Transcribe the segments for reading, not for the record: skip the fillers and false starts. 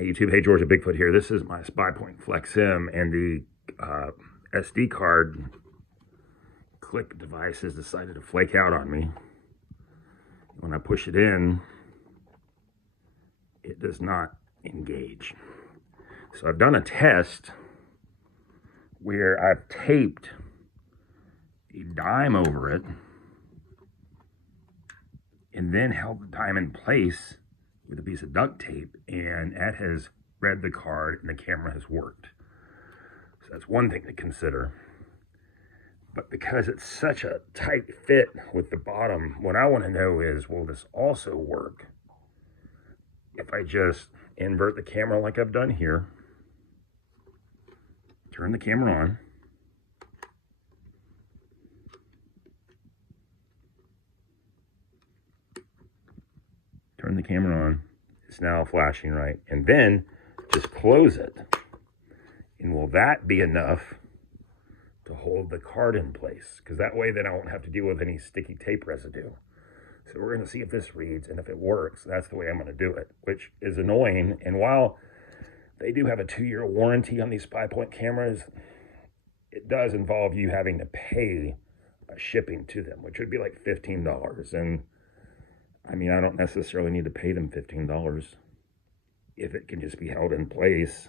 Hey YouTube, hey Georgia Bigfoot here. This is my Spypoint Flex M, and the SD card click device has decided to flake out on me. When I push it in, it does not engage. So I've done a test where I've taped a dime over it and then held the dime in place with a piece of duct tape, and that has read the card and the camera has worked. So that's one thing to consider. But because it's such a tight fit with the bottom, what I want to know is, will this also work if I just invert the camera like I've done here, turn the camera on, turn the camera on, it's now flashing right, and then just close it. And will that be enough to hold the card in place? Because that way then I won't have to deal with any sticky tape residue. So we're going to see if this reads, and if it works, that's the way I'm going to do it, which is annoying. And while they do have a 2-year warranty on these Spypoint cameras, it does involve you having to pay shipping to them, which would be like $15. And I mean, I don't necessarily need to pay them $15 if it can just be held in place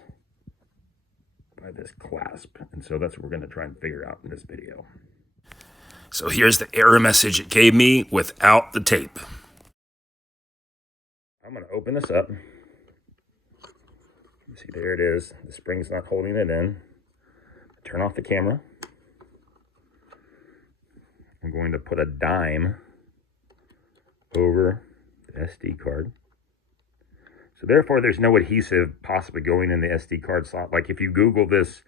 by this clasp. And so that's what we're going to try and figure out in this video. So here's the error message it gave me without the tape. I'm going to open this up. See, there it is. The spring's not holding it in. Turn off the camera. I'm going to put a dime over the SD card. So therefore, there's no adhesive possibly going in the SD card slot. Like if you Google this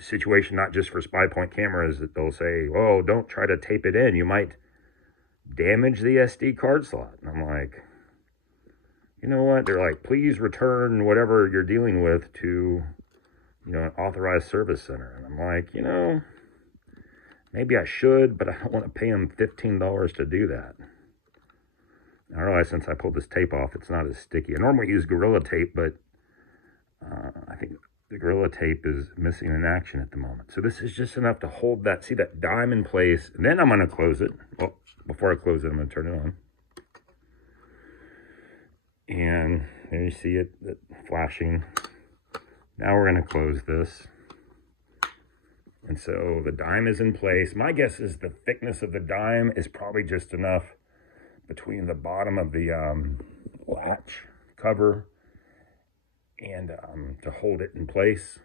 situation, not just for Spypoint cameras, they'll say, oh, don't try to tape it in. You might damage the SD card slot. And I'm like, you know what? They're like, please return whatever you're dealing with to, an authorized service center. And I'm like, maybe I should, but I don't want to pay them $15 to do that. I realize since I pulled this tape off, it's not as sticky. I normally use Gorilla Tape, but I think the Gorilla Tape is missing in action at the moment. So this is just enough to hold that, see that dime in place. And then I'm going to close it. Well, before I close it, I'm going to turn it on. And there you see it flashing. Now we're going to close this. And so the dime is in place. My guess is the thickness of the dime is probably just enough between the bottom of the latch cover and to hold it in place.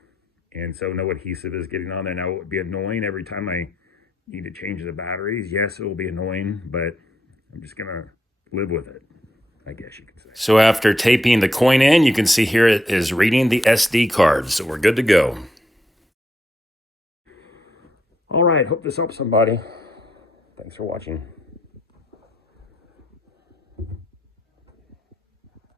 And so no adhesive is getting on there. Now it would be annoying every time I need to change the batteries. Yes, it will be annoying, but I'm just going to live with it, I guess you could say. So after taping the coin in, you can see here it is reading the SD card. So we're good to go. All right, hope this helps somebody. Thanks for watching.